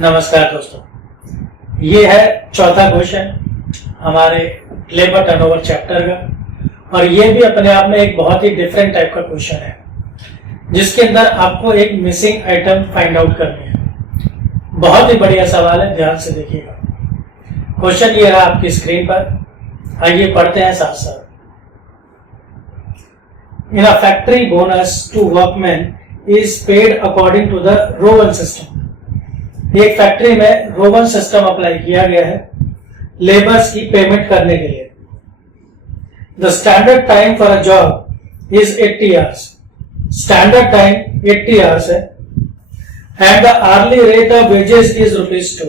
नमस्कार दोस्तों, ये है चौथा क्वेश्चन हमारे लेबर टर्नओवर चैप्टर का और ये भी अपने आप में एक बहुत ही डिफरेंट टाइप का क्वेश्चन है जिसके अंदर आपको एक मिसिंग आइटम फाइंड आउट करनी है। बहुत ही बढ़िया सवाल है, ध्यान से देखिएगा। क्वेश्चन ये रहा आपकी स्क्रीन पर, आइए पढ़ते हैं साथ साथ। In a factory bonus to workman is paid according to the Rowan system. एक फैक्ट्री में रोवन सिस्टम अप्लाई किया गया है लेबर्स की पेमेंट करने के लिए। The standard time for a job is 80 hours. Standard time 80 hours है and the hourly rate of wages is ₹2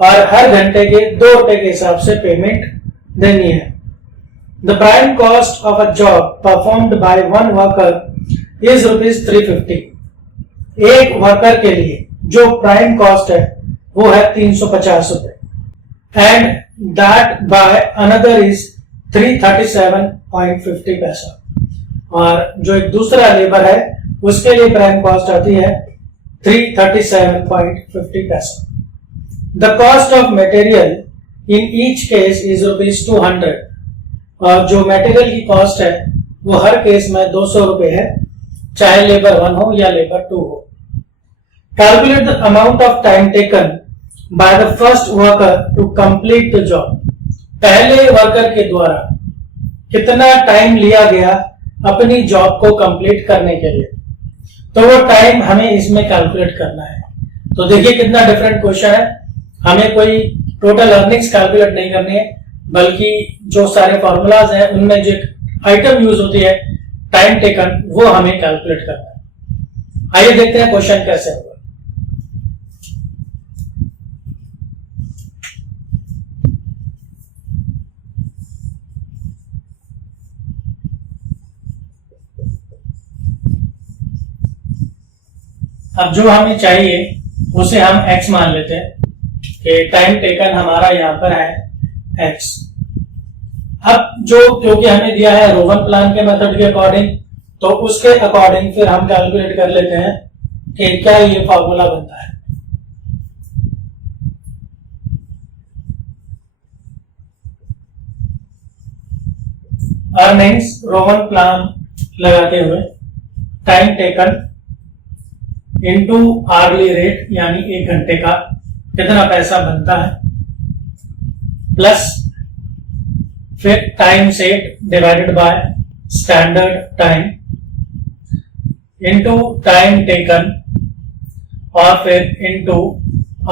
और हर घंटे के 2 रुपए के हिसाब से पेमेंट देनी है। The prime cost of a job performed by one worker is ₹350। एक वर्कर के लिए जो प्राइम कॉस्ट है वो है 350 रुपए and that by another is 337.50 पैसा। और जो एक दूसरा लेबर है उसके लिए प्राइम कॉस्ट आती है 337.50 पैसा। The cost of material in each case is ₹200 और जो मटेरियल की कॉस्ट है वो हर केस में 200 रुपए है, चाहे लेबर 1 हो या लेबर 2 हो। Calculate the amount of time taken by the first worker to complete the job. पहले वर्कर के द्वारा कितना टाइम लिया गया अपनी जॉब को कंप्लीट करने के लिए, तो वो टाइम हमें इसमें कैलकुलेट करना है। तो देखिए कितना डिफरेंट क्वेश्चन है। हमें कोई टोटल अर्निंग्स कैलकुलेट नहीं करनी है, बल्कि जो सारे फॉर्मूलाज हैं उनमें जो आइटम यूज होती है टाइम टेकन, वो हमें कैलकुलेट करना है। आइए देखते हैं क्वेश्चन कैसे होगा। अब जो हमें चाहिए उसे हम x मान लेते हैं कि टाइम टेकन हमारा यहाँ पर है x। अब जो क्योंकि हमें दिया है रोवन प्लान के मेथड के अकॉर्डिंग, तो उसके अकॉर्डिंग फिर हम कैलकुलेट कर लेते हैं कि क्या ये फॉर्मूला बनता है। अर्निंग्स रोवन प्लान लगाते हुए time taken into hourly rate यानी 1 घंटे का कितना पैसा बनता है, प्लस फिर time set divided by standard time into time taken और फिर इनटू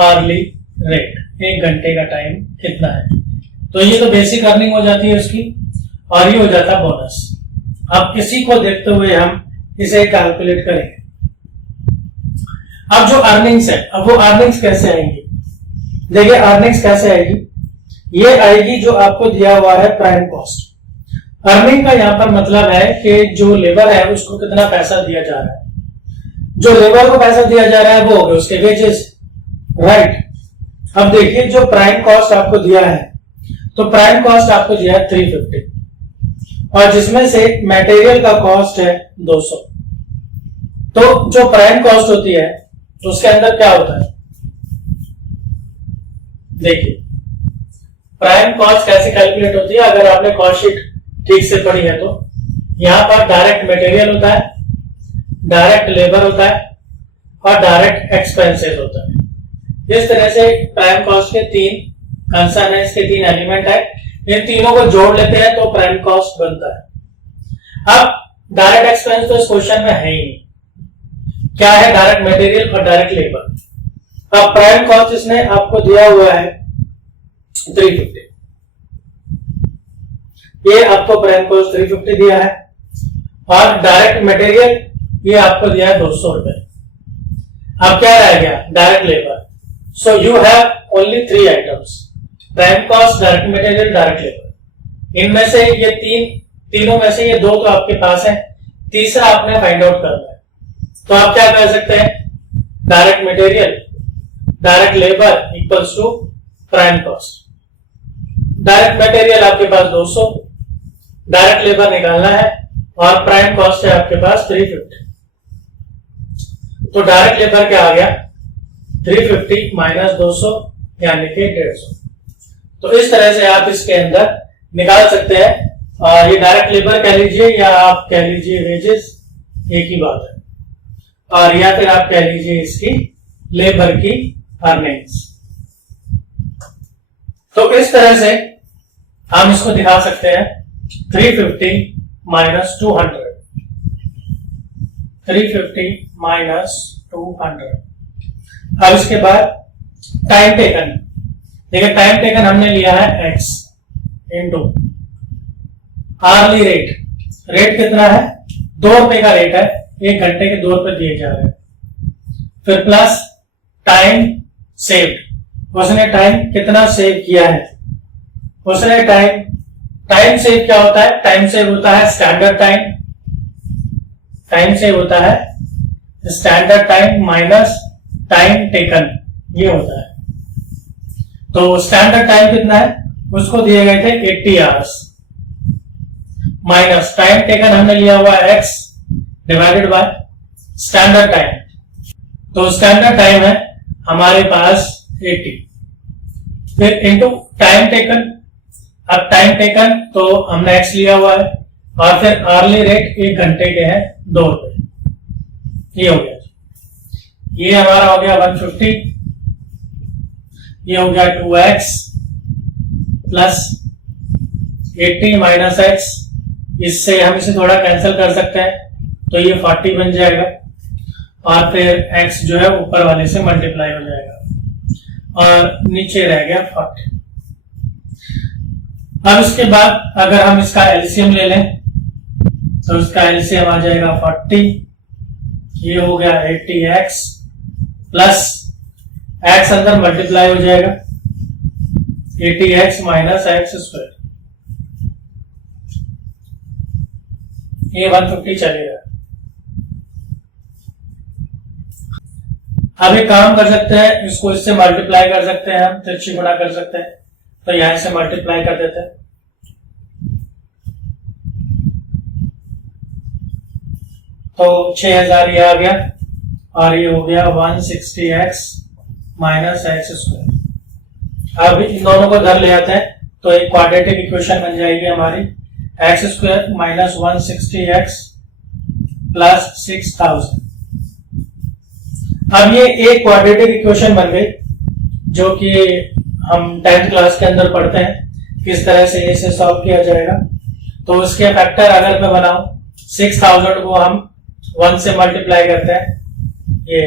आर्ली रेट, 1 घंटे का टाइम कितना है। तो ये तो बेसिक अर्निंग हो जाती है उसकी और ये हो जाता है बोनस। अब इसी को देखते हुए हम इसे कैलकुलेट करेंगे। अब जो अर्निंग्स है, अब वो अर्निंग्स कैसे आएंगी, देखिए अर्निंग्स कैसे आएगी। ये आएगी जो आपको दिया हुआ है प्राइम कॉस्ट। अर्निंग का यहाँ पर मतलब है कि जो लेबर है उसको कितना पैसा दिया जा रहा है। जो लेबर को पैसा दिया जा रहा है वो हो गए उसके वेजेस, राइट। अब देखिए जो प्राइम कॉस्ट आपको दिया है, तो प्राइम कॉस्ट आपको दिया है 350 और जिसमें से मटेरियल का कॉस्ट है 200। तो जो प्राइम कॉस्ट होती है तो उसके अंदर क्या होता है, देखिए प्राइम कॉस्ट कैसे कैलकुलेट होती है। अगर आपने कॉस्ट शीट ठीक से पढ़ी है तो यहां पर डायरेक्ट मटेरियल होता है, डायरेक्ट लेबर होता है और डायरेक्ट एक्सपेंसेस होता है। इस तरह से प्राइम कॉस्ट के 3 कंसर्न है, इसके 3 एलिमेंट है। इन तीनों को जोड़ लेते हैं तो प्राइम कॉस्ट बनता है। अब डायरेक्ट एक्सपेंस तो इस क्वेश्चन में है ही नहीं, क्या है डायरेक्ट मटेरियल और डायरेक्ट लेबर। अब प्राइम कॉस्ट इसने आपको दिया हुआ है 350, ये आपको प्राइम कॉस्ट 350 दिया है और डायरेक्ट मटेरियल ये आपको दिया है 200 रुपए। अब क्या रह गया, direct labour. So you have only 3 items, prime cost, direct material, direct labour. इनमें से ये तीनों में से ये 2 तो आपके पास है, तीसरा आपने फाइंड आउट करना है। तो आप क्या कर सकते हैं, direct material direct labour equals to prime cost. Direct material आपके पास 200, डायरेक्ट लेबर निकालना है और प्राइम कॉस्ट है आपके पास 350। तो डायरेक्ट लेबर क्या आ गया, 350 माइनस 200 यानी कि 150। तो इस तरह से आप इसके अंदर निकाल सकते हैं। ये डायरेक्ट लेबर कह लीजिए या आप कह लीजिए वेजेस, एक ही बात है, और या फिर आप कह लीजिए इसकी लेबर की अर्निंग्स। तो इस तरह से हम इसको दिखा सकते हैं 350 माइनस 200, 350 माइनस 200। अब इसके बाद टाइम टेकन, देखिए टाइम टेकन हमने लिया है x into hourly rate. Rate कितना है? 2 रुपए का रेट है, 1 घंटे के 2 रुपए दिए जा रहे हैं। फिर प्लस टाइम सेव्ड, उसने टाइम कितना सेव किया है, उसने टाइम सेव क्या होता है? टाइम सेव होता है स्टैंडर्ड टाइम, टाइम सेव होता है standard time minus time taken, ये होता है। तो स्टैंडर्ड टाइम कितना है? उसको दिए गए थे 80 आवर्स, माइनस टाइम टेकन हमने लिया हुआ x divided by standard time. तो स्टैंडर्ड टाइम है हमारे पास 80, फिर इनटू टाइम टेकन। अब टाइम टेकन तो हमने x लिया हुआ है, और फिर आर्ली रेट 1 घंटे के हैं 2 रुपए, ये हो गया। ये हमारा हो गया 150, ये हो गया 2x प्लस 80 माइनस x, इससे हम इसे थोड़ा कैंसिल कर सकते हैं, तो ये 40 बन जाएगा, और फिर x जो है ऊपर वाले से मल्टीप्लाई हो जाएगा, और नीचे रह गया 40। अब इसके बाद अगर हम इसका एलसीएम ले लें तो इसका एलसीएम आ जाएगा 40, ये हो गया 80x प्लस x अंदर मल्टीप्लाई हो जाएगा 80x माइनस x स्क्वायर, ये 150 चलेगा। अब एक काम कर सकते हैं, इसको इससे मल्टीप्लाई कर सकते हैं, हम तिरछी गुणा कर सकते हैं, तो यहां से मल्टीप्लाई कर देते हैं। तो 6000 ये आ गया, और ये हो गया 160x माइनस x स्क्वायर। अब इन दोनों को घर ले आते हैं तो एक क्वाड्रेटिक इक्वेशन बन जाएगी हमारी, x square minus 160x plus 6000। अब ये एक क्वाड्रेटिक इक्वेशन बन गई, जो कि हम 10th क्लास के अंदर पढ़ते हैं किस तरह से इसे सॉल्व किया जाएगा। तो उसके फैक्टर अगर मैं बनाऊं, 6000 को हम 1 से मल्टीप्लाई करते हैं, ये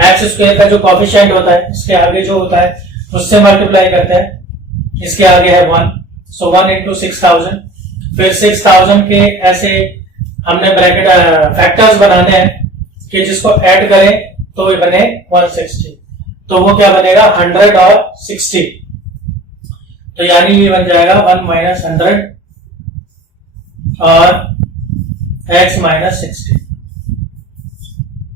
एक्स स्क्वायर का जो कोफिशिएंट होता है इसके आगे जो होता है उससे मल्टीप्लाई करते हैं, इसके आगे है 1, सो 1 इंटू 6000। फिर 6000 के ऐसे हमने ब्रैकेट फैक्टर्स बनाने हैं कि जिसको ऐड करें तो ये बने 160, तो वो क्या बनेगा 100 और 60, तो यानी ये बन जाएगा 1 माइनस 100 और x माइनस 60।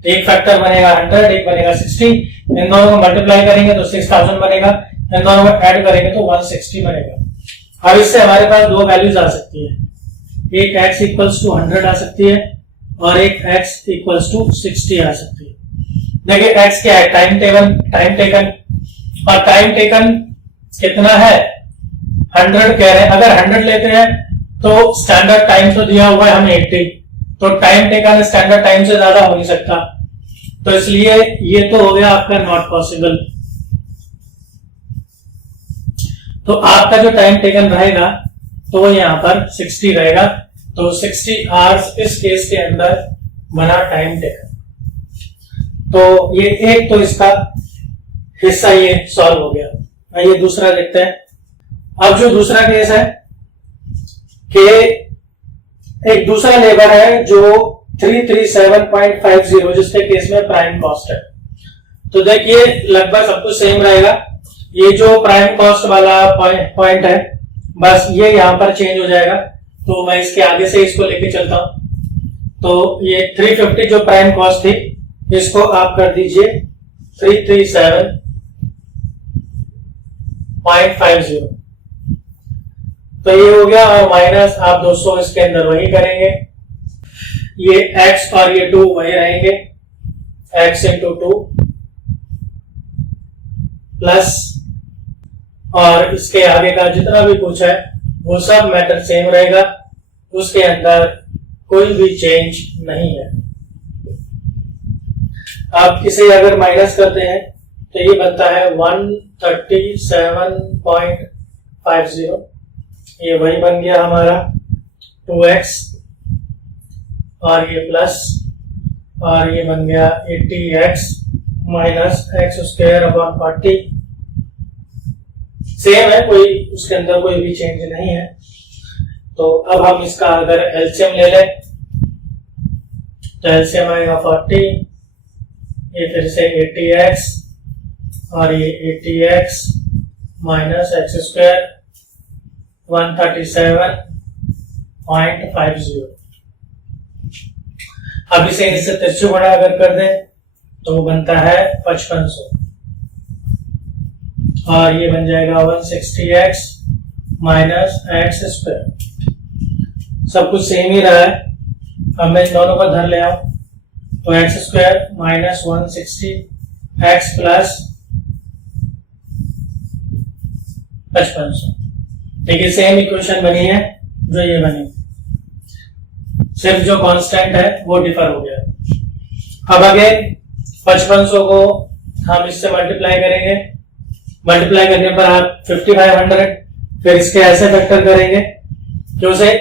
एक फैक्टर बनेगा 100, एक बनेगा 60, इन दोनों को मल्टीप्लाई करेंगे तो 6000 बनेगा, इन दोनों को ऐड करेंगे तो 160 बनेगा। अब इससे हमारे पास दो वैल्यूज आ सकती है, एक x इक्वल्स टू 100 आ सकती है और एक x इक्वल्स टू 60 आ सकती है। देखिए x क्या है, टाइम टेकन, और टाइम टेकन कितना है 100 कह रहे हैं। अगर 100 लेते हैं तो स्टैंडर्ड टाइम तो दिया हुआ है हमें 80, तो टाइम टेकन स्टैंडर्ड टाइम से ज्यादा हो नहीं सकता, तो इसलिए ये तो हो गया आपका नॉट पॉसिबल। तो आपका जो टाइम टेकन रहेगा तो यहाँ पर 60 रहेगा, तो 60 आवर्स इस केस के अंदर बना टाइम टेकन। तो ये एक तो इसका हिस्सा ये सॉल्व हो गया। आइए दूसरा देखते हैं। अब जो दूसरा केस है कि एक दूसरा लेबर है जो 337.50 जिसके केस में प्राइम कॉस्ट है। तो देखिए लगभग सब कुछ सेम रहेगा, ये जो प्राइम कॉस्ट वाला पॉइंट है बस ये यहां पर चेंज हो जाएगा, तो मैं इसके आगे से इसको लेके चलता हूं। तो ये 350 जो प्राइम कॉस्ट थी इसको आप कर दीजिए 337.50, तो ये हो गया, और माइनस आप 200 इसके अंदर वही करेंगे, ये x और ये 2 वही रहेंगे, x इंटू 2 प्लस, और इसके आगे का जितना भी पूछा है वो सब मैटर सेम रहेगा, उसके अंदर कोई भी चेंज नहीं है। आप इसे अगर माइनस करते हैं तो ये बनता है 137.50, ये वही बन गया हमारा 2x, और ये प्लस, और ये बन गया 80x minus x square upon 40, same है, कोई उसके अंदर कोई भी चेंज नहीं है। तो अब हम इसका अगर एलसीएम ले लें तो एलसीएम आएगा 40, ये फिर से 80x और ये 80x माइनस एक्स स्क्वायर 137.50। अब इसे इससे तिरछे बड़ा अगर कर दें तो वो बनता है 5500, और ये बन जाएगा 160x माइनस एक्स स्क्वायर। सब कुछ सेम ही रहा है। अब मैं इन दोनों को धर ले आऊं तो x square minus 160x plus 5500, देखिए सेम इक्वेशन बनी है जो ये बनी, सिर्फ जो कांस्टेंट है वो डिफर हो गया। अब आगे 5500 को हम इससे मल्टीप्लाई करेंगे, मल्टीप्लाई करने पर आप 5500, फिर इसके ऐसे फैक्टर करेंगे कि उसे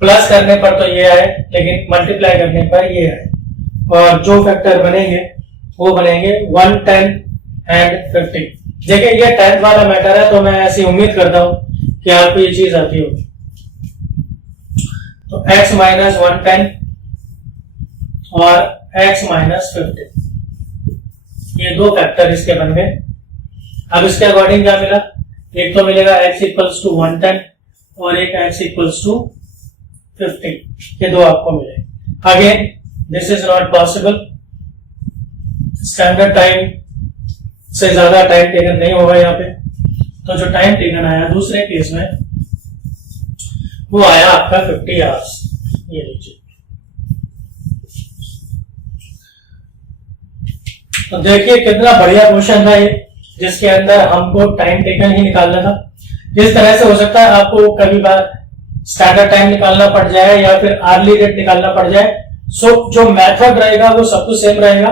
प्लस करने पर तो ये आए लेकिन मल्टीप्लाई करने पर ये आए, और जो फैक्टर बनेंगे वो बनेंगे 110 एंड 50। देखिए ये 10th वाला मैटर है तो मैं ऐसी उम्मीद करता हूं कि आपको ये चीज आती होगी। तो x माइनस 110 और x माइनस 50, ये दो फैक्टर इसके बन गए। अब इसके अकॉर्डिंग क्या मिला, एक तो मिलेगा x इक्वल्स टू 110 और एक x इक्वल्स टू 50, ये दो आपको मिले। Again this is not possible, standard time से ज्यादा टाइम टेकन नहीं होगा यहाँ पे। तो जो टाइम टेकन आया दूसरे केस में वो आया आपका 50 आवर्स। ये लीजिए, तो देखिए कितना बढ़िया क्वेश्चन था ये, जिसके अंदर हमको टाइम टेकन ही निकालना था। इस तरह से हो सकता है आपको कभी बार स्टैंडर्ड टाइम निकालना पड़ जाए या फिर आर्ली रेट निकालना पड़ जाए। सो जो मेथड रहेगा वो सब कुछ सेम रहेगा।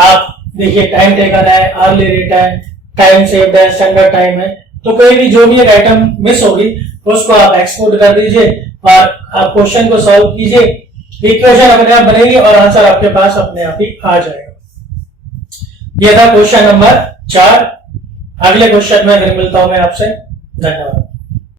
आप देखिए टाइम टेकन है, आर्ली रेट है, टाइम सेव्ड है, स्टैंडर्ड टाइम है, तो कोई भी जो भी एक आइटम मिस होगी उसको आप एक्सपोर्ट कर दीजिए और आप क्वेश्चन को सॉल्व कीजिए, इक्वेशन अपने आप बनेगी और आंसर आपके पास अपने आप ही आ जाएगा। यह था क्वेश्चन नंबर 4। अगले क्वेश्चन में फिर मिलता हूं मैं आपसे। धन्यवाद।